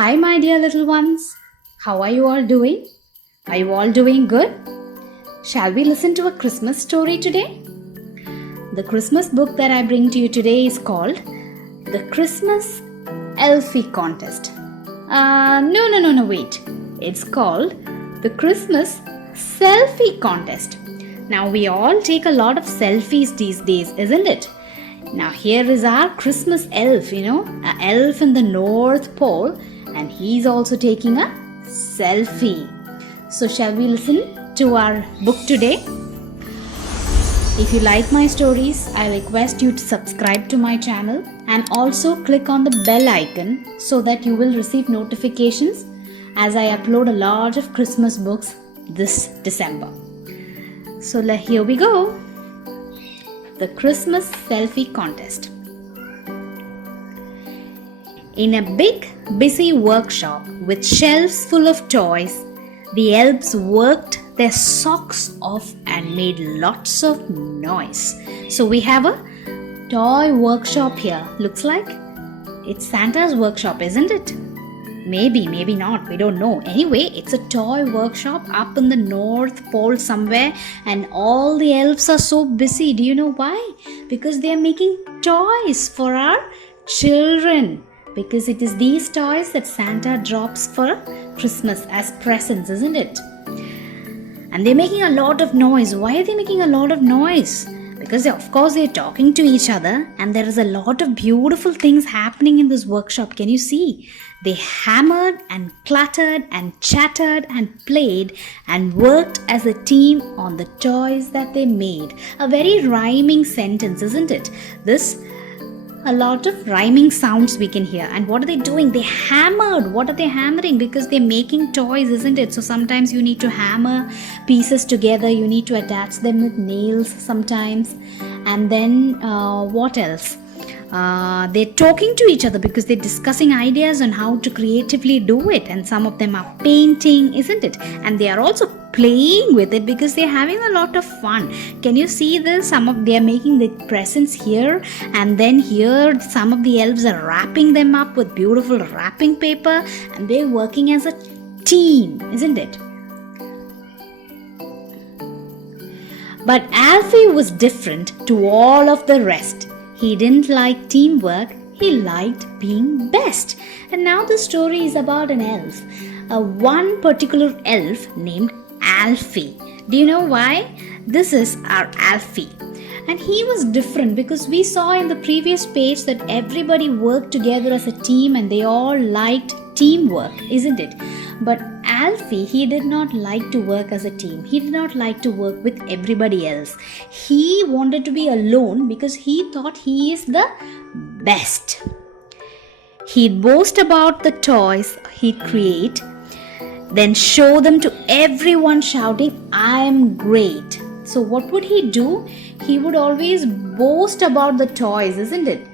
Hi, my dear little ones. How are you all doing? Are you all doing good? Shall we listen to a Christmas story today? The Christmas book that I bring to you today is called The Christmas Selfie Contest. No, wait. It's called The Christmas Selfie Contest. Now, we all take a lot of selfies these days, isn't it? Now, here is our Christmas elf, an elf in the North Pole, and he's also taking a selfie. So, shall we listen to our book today? If you like my stories, I request you to subscribe to my channel and also click on the bell icon so that you will receive notifications as I upload a lot of Christmas books this December. So here we go. The Christmas Selfie Contest. In a big, busy workshop with shelves full of toys, the elves worked their socks off and made lots of noise. So we have a toy workshop here. Looks like it's Santa's workshop, isn't it? Maybe not. We don't know. Anyway, it's a toy workshop up in the North Pole somewhere, and all the elves are so busy. Do you know why? Because they are making toys for our children. Because it is these toys that Santa drops for Christmas as presents, isn't it? And they're making a lot of noise. Why are they making a lot of noise? Because of course they're talking to each other, and there is a lot of beautiful things happening in this workshop. Can you see? They hammered and clattered and chattered and played and worked as a team on the toys that they made. A very rhyming sentence, isn't it? A lot of rhyming sounds we can hear. And what are they doing? They hammered. What are they hammering? Because they're making toys, isn't it? So sometimes you need to hammer pieces together. You need to attach them with nails sometimes. And then what else? They're talking to each other because they're discussing ideas on how to creatively do it. And some of them are painting, isn't it? And they are also playing with it because they're having a lot of fun. Can you see this? They are making the presents here, and then here some of the elves are wrapping them up with beautiful wrapping paper, and they're working as a team, isn't it? But Alfie was different to all of the rest. He didn't like teamwork, he liked being best. And now the story is about an elf. One particular elf named Alfie. Do you know why? This is our Alfie. And he was different because we saw in the previous page that everybody worked together as a team and they all liked teamwork, isn't it? But Alfie, he did not like to work as a team. He did not like to work with everybody else. He wanted to be alone because he thought he is the best. He'd boast about the toys he'd create, then show them to everyone shouting, "I am great." So what would he do? He would always boast about the toys, isn't it?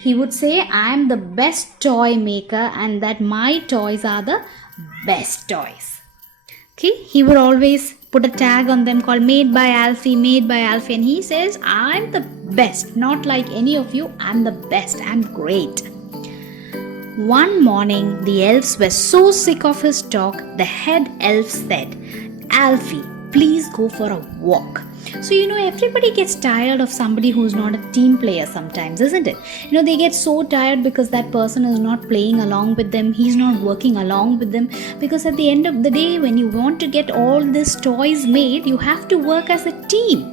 He would say, "I am the best toy maker and that my toys are the best toys." Okay, he would always put a tag on them called made by Alfie, and he says, "I'm the best, not like any of you, I'm the best, I'm great." One morning, the elves were so sick of his talk, the head elf said, "Alfie, please go for a walk." So, everybody gets tired of somebody who's not a team player sometimes, isn't it? They get so tired because that person is not playing along with them. He's not working along with them. Because at the end of the day, when you want to get all these toys made, you have to work as a team.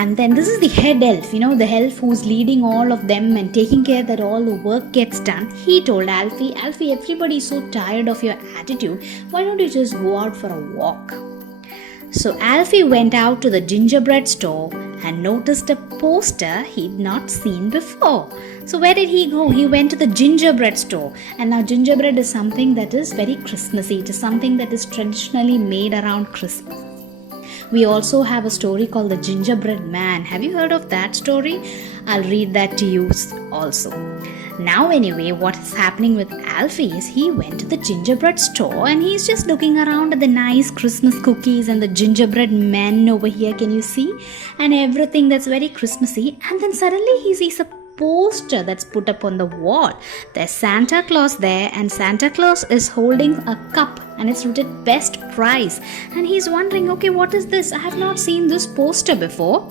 And then this is the head elf, the elf who's leading all of them and taking care that all the work gets done. He told Alfie, "Everybody's so tired of your attitude. Why don't you just go out for a walk?" So Alfie went out to the gingerbread store and noticed a poster he'd not seen before. So where did he go? He went to the gingerbread store. And now gingerbread is something that is very Christmassy. It is something that is traditionally made around Christmas. We also have a story called the Gingerbread Man. Have you heard of that story? I'll read that to you also. Now anyway, what is happening with Alfie is he went to the gingerbread store and he's just looking around at the nice Christmas cookies and the gingerbread men over here, can you see? And everything that's very Christmassy. And then suddenly he sees a poster that's put up on the wall. There's Santa Claus there, and Santa Claus is holding a cup and it's written best prize. And he's wondering, okay, what is this? I have not seen this poster before.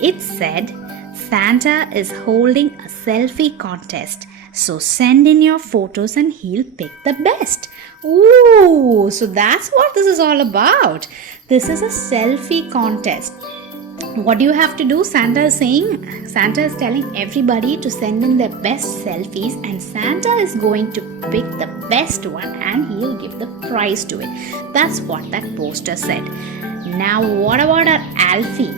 It said, Santa is holding a selfie contest. So send in your photos and he'll pick the best. Ooh, so that's what this is all about. This is a selfie contest. What do you have to do? Santa is telling everybody to send in their best selfies, and Santa is going to pick the best one and he'll give the prize to it. That's what that poster said. Now what about our Alfie?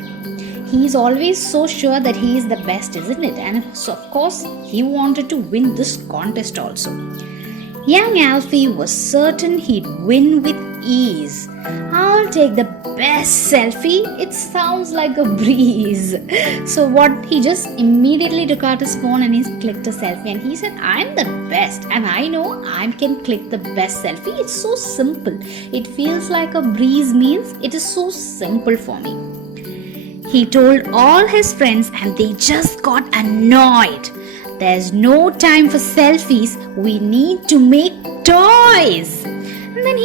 He's always so sure that he is the best, isn't it? And so of course he wanted to win this contest also. Young Alfie was certain he'd win with ease. I'll take the best selfie. It sounds like a breeze. So what, he just immediately took out his phone and he clicked a selfie, and he said, I'm the best and I know I can click the best selfie. It's so simple. It feels like a breeze means it is so simple for me. He told all his friends and they just got annoyed. There's no time for selfies. We need to make toys. And then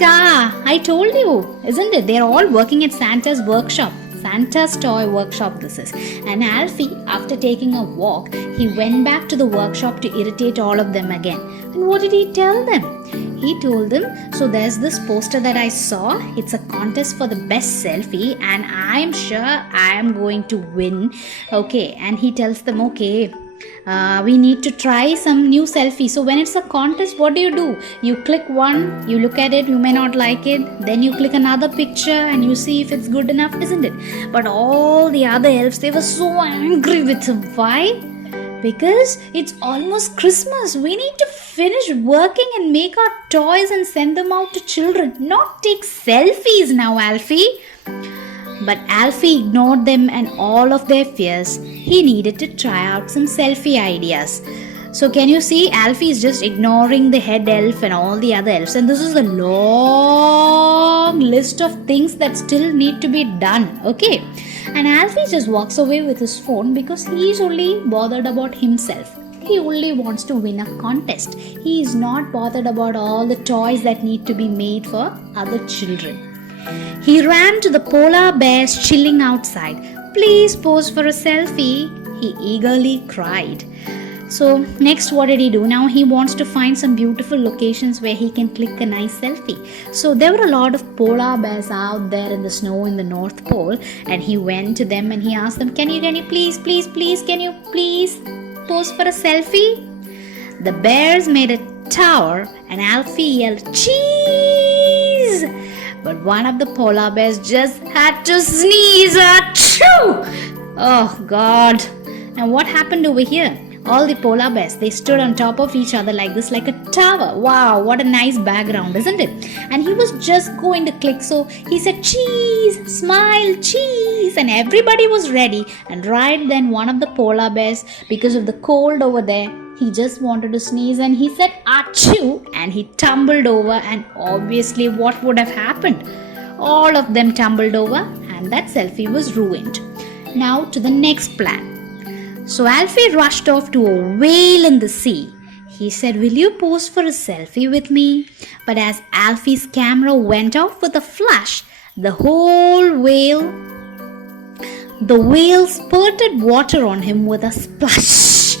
I told you, isn't it? They're all working at Santa's workshop. Santa's toy workshop this is. And Alfie, after taking a walk, he went back to the workshop to irritate all of them again. And what did he tell them? He told them, so there's this poster that I saw. It's a contest for the best selfie and I'm sure I am going to win. Okay, and he tells them, okay, we need to try some new selfie. So when it's a contest, what do? You click one, you look at it, you may not like it, then you click another picture and you see if it's good enough, isn't it? But all the other elves, they were so angry with him. Why? Because it's almost Christmas. We need to finish working and make our toys and send them out to children, not take selfies now, Alfie. But Alfie ignored them and all of their fears. He needed to try out some selfie ideas. So can you see, Alfie is just ignoring the head elf and all the other elves. And this is a long list of things that still need to be done. Okay. And Alfie just walks away with his phone because he is only bothered about himself. He only wants to win a contest. He is not bothered about all the toys that need to be made for other children. He ran to the polar bears chilling outside. Please pose for a selfie, he eagerly cried. So next, what did he do? Now he wants to find some beautiful locations where he can click a nice selfie. So there were a lot of polar bears out there in the snow in the North Pole, and he went to them and he asked them, can you please pose for a selfie? The bears made a tower and Alfie yelled, cheese! But one of the polar bears just had to sneeze. Achoo! Oh God. Now what happened over here? All the polar bears, they stood on top of each other like this, like a tower. Wow, what a nice background, isn't it? And he was just going to click. So he said, cheese, smile, cheese. And everybody was ready. And right then one of the polar bears, because of the cold over there, he just wanted to sneeze and he said, achoo, and he tumbled over, and obviously what would have happened? All of them tumbled over and that selfie was ruined. Now to the next plan. So Alfie rushed off to a whale in the sea. He said, will you pose for a selfie with me? But as Alfie's camera went off with a flash, the whale spurted water on him with a splash.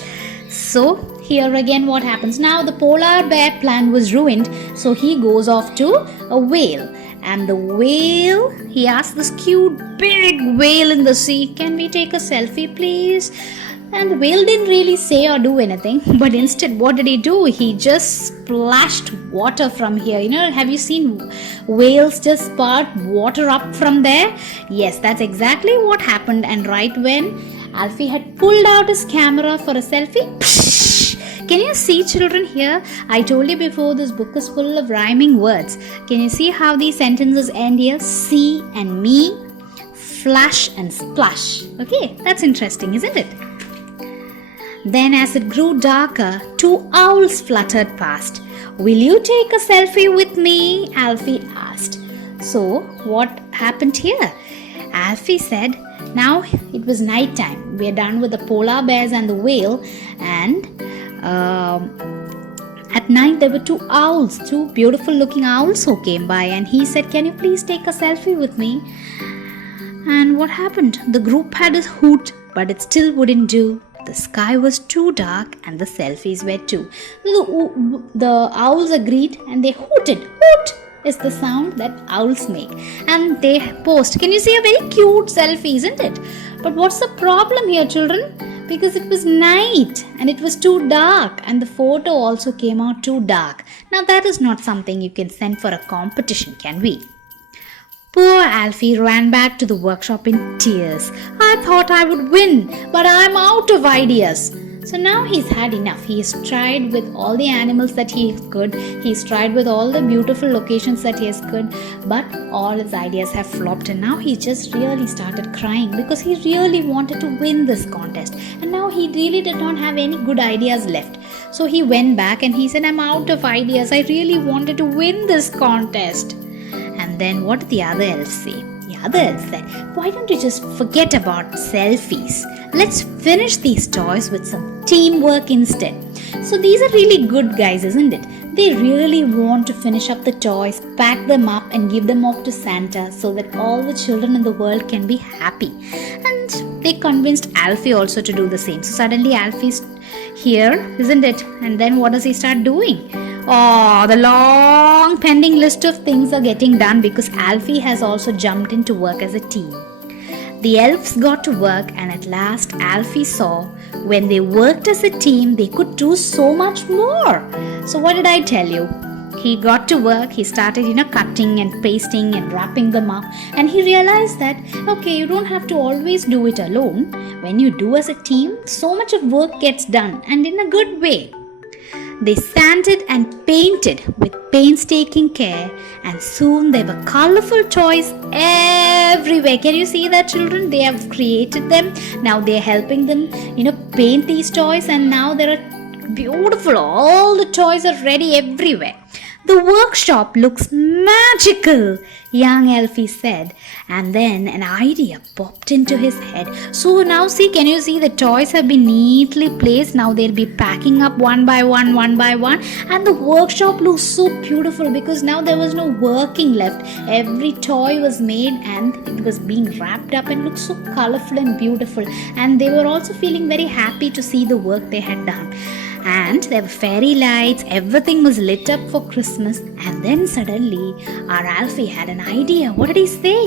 So here again what happens? Now the polar bear plan was ruined. So he goes off to a whale. And the whale, he asked this cute big whale in the sea, can we take a selfie please? And the whale didn't really say or do anything. But instead what did he do? He just splashed water from here. Have you seen whales just spurt water up from there? Yes, that's exactly what happened. And right when Alfie had pulled out his camera for a selfie, can you see, children, here? I told you before, this book is full of rhyming words. Can you see how these sentences end here? See and me, flash and splash. Okay, that's interesting, isn't it? Then as it grew darker, 2 owls fluttered past. Will you take a selfie with me? Alfie asked. So what happened here? Alfie said, Now it was night time. We are done with the polar bears and the whale, and at night there were two beautiful looking owls who came by, and he said, "Can you please take a selfie with me?" And what happened? The group had a hoot, but it still wouldn't do. The sky was too dark and the selfies were too. The owls agreed and they hooted. Hoot is the sound that owls make. And they posed. Can you see a very cute selfie, isn't it? But what's the problem here, children? Because it was night and it was too dark and the photo also came out too dark. Now that is not something you can send for a competition, can we? Poor Alfie ran back to the workshop in tears. "I thought I would win, but I'm out of ideas." So now he's had enough. He's tried with all the animals that he could. He's tried with all the beautiful locations that he has could. But all his ideas have flopped. And now he just really started crying because he really wanted to win this contest. And now he really did not have any good ideas left. So he went back and he said, "I'm out of ideas. I really wanted to win this contest." And then what did the other elves say? The other elves said, "Why don't you just forget about selfies? Let's finish these toys with some teamwork instead." So these are really good guys, isn't it? They really want to finish up the toys, pack them up and give them off to Santa so that all the children in the world can be happy. And they convinced Alfie also to do the same. So suddenly Alfie's here, isn't it? And then what does he start doing? Oh, the long pending list of things are getting done because Alfie has also jumped into work as a team. The elves got to work, and at last Alfie saw when they worked as a team, they could do so much more. So what did I tell you? He got to work, he started, cutting and pasting and wrapping them up. And he realized that, okay, you don't have to always do it alone. When you do as a team, so much of work gets done, and in a good way. They sanded and painted with painstaking care, and soon there were colorful toys everywhere. Can you see that, children? They have created them. Now they are helping them, paint these toys, and now there are beautiful. All the toys are ready everywhere. "The workshop looks magical," young Alfie said, and then an idea popped into his head. So now see, can you see the toys have been neatly placed? Now they'll be packing up one by one, and the workshop looks so beautiful because now there was no working left. Every toy was made and it was being wrapped up and looked so colorful and beautiful, and they were also feeling very happy to see the work they had done. And there were fairy lights, everything was lit up for Christmas. And then suddenly our Alfie had an idea. What did he say?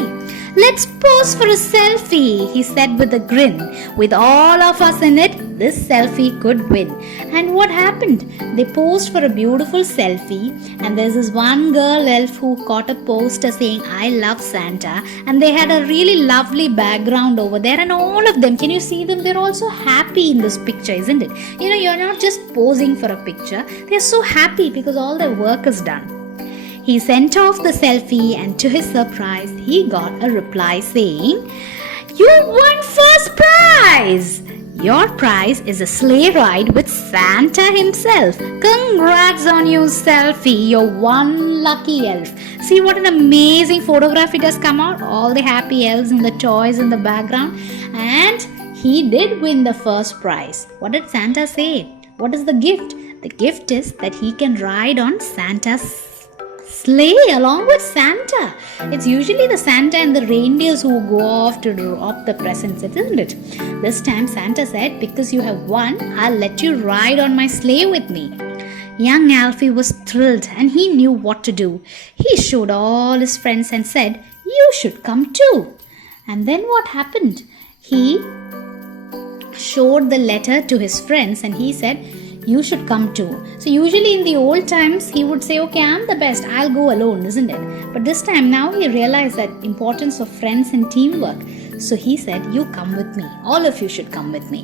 "Let's pose for a selfie," he said with a grin. "With all of us in it, this selfie could win." And what happened? They posed for a beautiful selfie, and there's this one girl elf who caught a poster saying, "I love Santa," and they had a really lovely background over there, and all of them, can you see them? They're also happy in this picture, isn't it? You're not just posing for a picture. They're so happy because all their work is done. He sent off the selfie, and to his surprise, he got a reply saying, "You won first prize! Your prize is a sleigh ride with Santa himself. Congrats on you, selfie. You're one lucky elf." See what an amazing photograph it has come out. All the happy elves and the toys in the background. And he did win the first prize. What did Santa say? What is the gift? The gift is that he can ride on Santa's sleigh along with Santa. It's usually the Santa and the reindeers who go off to drop the presents, isn't it? This time Santa said, "Because you have won, I'll let you ride on my sleigh with me." Young Alfie was thrilled and he knew what to do. He showed all his friends and said, "You should come too." And then what happened? He showed the letter to his friends and he said, "You should come too." So usually in the old times he would say, "Okay, I'm the best, I'll go alone," isn't it? But this time now he realized that importance of friends and teamwork. So he said, "You come with me. All of you should come with me."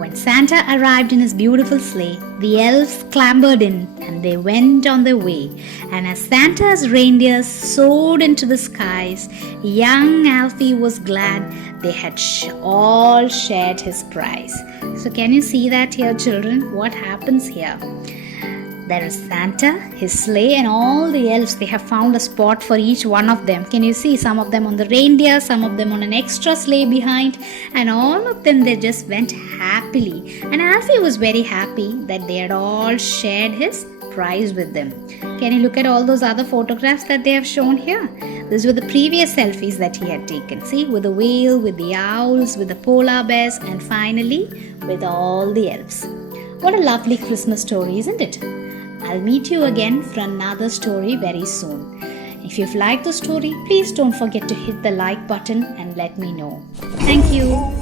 When Santa arrived in his beautiful sleigh, the elves clambered in and they went on their way. And as Santa's reindeers soared into the skies, young Alfie was glad they had all shared his prize. So can you see that here, children? What happens here? There is Santa, his sleigh, and all the elves. They have found a spot for each one of them. Can you see some of them on the reindeer, some of them on an extra sleigh behind, and all of them they just went happily. And Alfie was very happy that they had all shared his prize with them. Can you look at all those other photographs that they have shown here? These were the previous selfies that he had taken. See, with the whale, with the owls, with the polar bears, and finally with all the elves. What a lovely Christmas story, isn't it? I'll meet you again for another story very soon. If you've liked the story, please don't forget to hit the like button and let me know. Thank you.